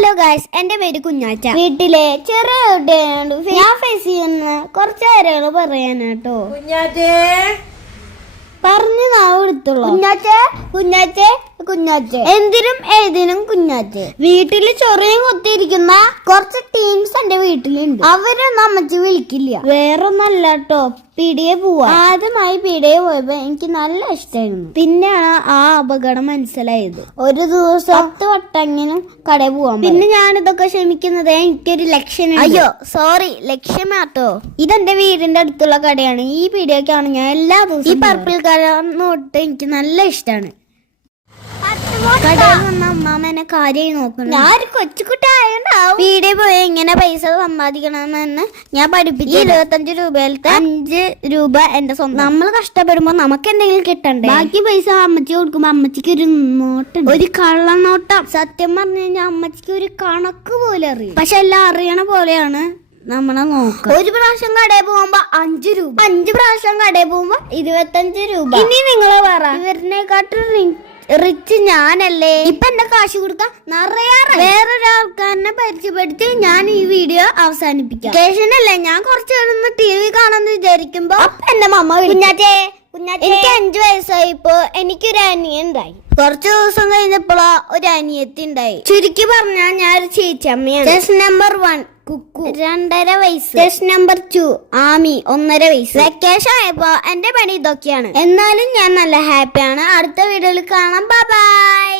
Hello guys, എന്റെ പേര് കുഞ്ഞാച്ച. വീട്ടിലെ ചെറിയ കുട്ടിയായോണ്ട് ഞാൻ ഫേസ് ചെയ്യുന്ന കുറച്ച് കാര്യങ്ങൾ പറയാനാട്ടോ. കുഞ്ഞാറ്റേ പറഞ്ഞു നാവ് എടുത്തോളൂ. കുഞ്ഞാച്ചേ കുഞ്ഞാച്ചേ കുഞ്ഞാച്ചേ, എന്തിനും ഏതിനും കുഞ്ഞാച്ചേ. വീട്ടില് ചൊറിയും കൊത്തിയിരിക്കുന്ന കുറച്ച് ടീംസ് എന്റെ വീട്ടിലുണ്ട്. അവരൊന്നും അമ്മച്ചി വിളിക്കില്ല. വേറൊന്നല്ല കേട്ടോ, പീടിയെ പോവാ. ആദ്യമായി പീടിയെ പോയപ്പോ എനിക്ക് നല്ല ഇഷ്ടമായിരുന്നു. പിന്നെയാണ് ആ അപകടം മനസ്സിലായത്. ഒരു ദിവസം 10 വട്ടെങ്കിലും കടയിൽ പോവാൻ. പിന്നെ ഞാനിതൊക്കെ ക്ഷമിക്കുന്നത് എനിക്കൊരു ലക്ഷ്യം. അയ്യോ സോറി, ലക്ഷ്യമാട്ടോ. ഇതെന്റെ വീടിന്റെ അടുത്തുള്ള കടയാണ്. ഈ പീടിയൊക്കെയാണ് ഞാൻ എല്ലാ ദിവസവും. ഈ പർപ്പിൾ കളർ നോട്ട് എനിക്ക് നല്ല ഇഷ്ടമാണ്. കടയിൽ വന്ന അമ്മാമ്മ എന്നെ കാര്യം നോക്കണം. ഞാൻ ഒരു കൊച്ചുകുട്ടി ആയോണ്ടാവും. വീടിൽ പോയി എങ്ങനെ പൈസ സമ്പാദിക്കണമെന്ന് ഞാൻ പഠിപ്പിച്ചു. 25 രൂപയിലത്തെ 5 രൂപ എന്റെ സ്വന്തം. നമ്മൾ കഷ്ടപ്പെടുമ്പോ നമുക്ക് എന്തെങ്കിലും കിട്ടണ്ടേ. ബാക്കി പൈസ അമ്മച്ചി കൊടുക്കുമ്പോ അമ്മച്ചിക്ക് ഒരു നോട്ടുണ്ട്, ഒരു കള്ളനോട്ടം. സത്യം പറഞ്ഞു കഴിഞ്ഞാൽ അമ്മച്ചിക്ക് ഒരു കണക്ക് പോലെ അറിയും. പക്ഷെ എല്ലാം അറിയണ പോലെയാണ് നമ്മളെ നോക്കാം. ഒരു പ്രാവശ്യം കടയിൽ പോകുമ്പോ 5 രൂപ, 5 പ്രാവശ്യം കടയിൽ പോകുമ്പോ 25 രൂപ. ഇനി നിങ്ങളെ പറ, ഇവരിനെക്കാട്ടും റിച്ച് ഞാനല്ലേ? ഇപ്പൊ എന്റെ കാശ് കൊടുക്കാൻ നിറയാറ്. വേറൊരാൾക്കാരനെ പരിചയപ്പെടുത്തി ഞാൻ ഈ വീഡിയോ അവസാനിപ്പിക്കാം. കേശനല്ലേ, ഞാൻ കുറച്ചു നേരം TV കാണാന്ന് വിചാരിക്കുമ്പോ എന്റെ മമ്മ കുഞ്ഞാറ്റേ കുഞ്ഞാറ്റേ, എനിക്ക് 5 വയസ്സായിപ്പോ എനിക്കൊരു അനിയൻ ഉണ്ടായി. കുറച്ചു ദിവസം കഴിഞ്ഞപ്പോഴാ ഒരു അനിയത്തി ഉണ്ടായി. ചുരുക്കി പറഞ്ഞാൽ ഞാൻ ഒരു ചേച്ചിയമ്മയാണ്. ടെസ്റ്റ് നമ്പർ 1 കുക്കു, 2.5 വയസ്സ്. ടെസ്റ്റ് നമ്പർ 2 ആമി, 1.5 വയസ്സ്. വെക്കേഷൻ ആയപ്പോ എന്റെ പണി ഇതൊക്കെയാണ്. എന്നാലും ഞാൻ നല്ല ഹാപ്പിയാണ്. അടുത്ത വീഡിയോയിൽ കാണാം. Bye bye.